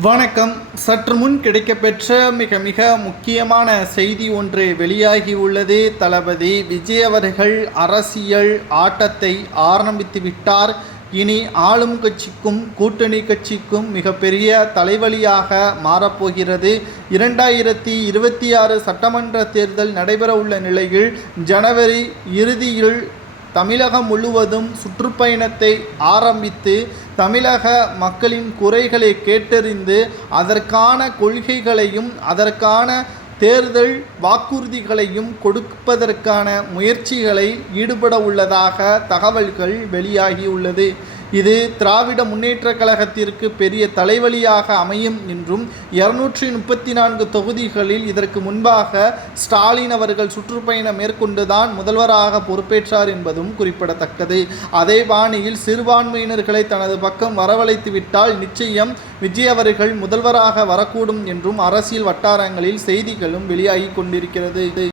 வணக்கம். சற்று முன் கிடைக்கப்பெற்ற மிக முக்கியமான செய்தி ஒன்று வெளியாகியுள்ளது. தளபதி விஜய் அவர்கள் அரசியல் ஆட்டத்தை ஆரம்பித்து விட்டார். இனி ஆளும் கட்சிக்கும் கூட்டணி கட்சிக்கும் மிகப்பெரிய தலைவலியாக மாறப்போகிறது. 2026 சட்டமன்ற தேர்தல் நடைபெற உள்ள நிலையில் ஜனவரி இறுதியில் தமிழகம் முழுவதும் சுற்றுப்பயணத்தை ஆரம்பித்து தமிழக மக்களின் குறைகளை கேட்டறிந்து அதற்கான கொள்கைகளையும் அதற்கான தேர்தல் வாக்குறுதிகளையும் கொடுப்பதற்கான முயற்சிகளை ஈடுபட உள்ளதாக தகவல்கள் வெளியாகியுள்ளது. இது திராவிட முன்னேற்றக் கழகத்திற்கு பெரிய தலைவலியாக அமையும் என்றும் 234 தொகுதிகளில் இதற்கு முன்பாக ஸ்டாலின் அவர்கள் சுற்றுப்பயணம் மேற்கொண்டுதான் முதல்வராக பொறுப்பேற்றார் என்பதும் குறிப்பிடத்தக்கது. அதே பாணியில் சிறுபான்மையினர்களை தனது பக்கம் வரவழைத்து விட்டால் நிச்சயம் விஜய் அவர்கள் முதல்வராக வரக்கூடும் என்றும் அரசியல் வட்டாரங்களில் செய்திகளும் வெளியாகி கொண்டிருக்கிறது.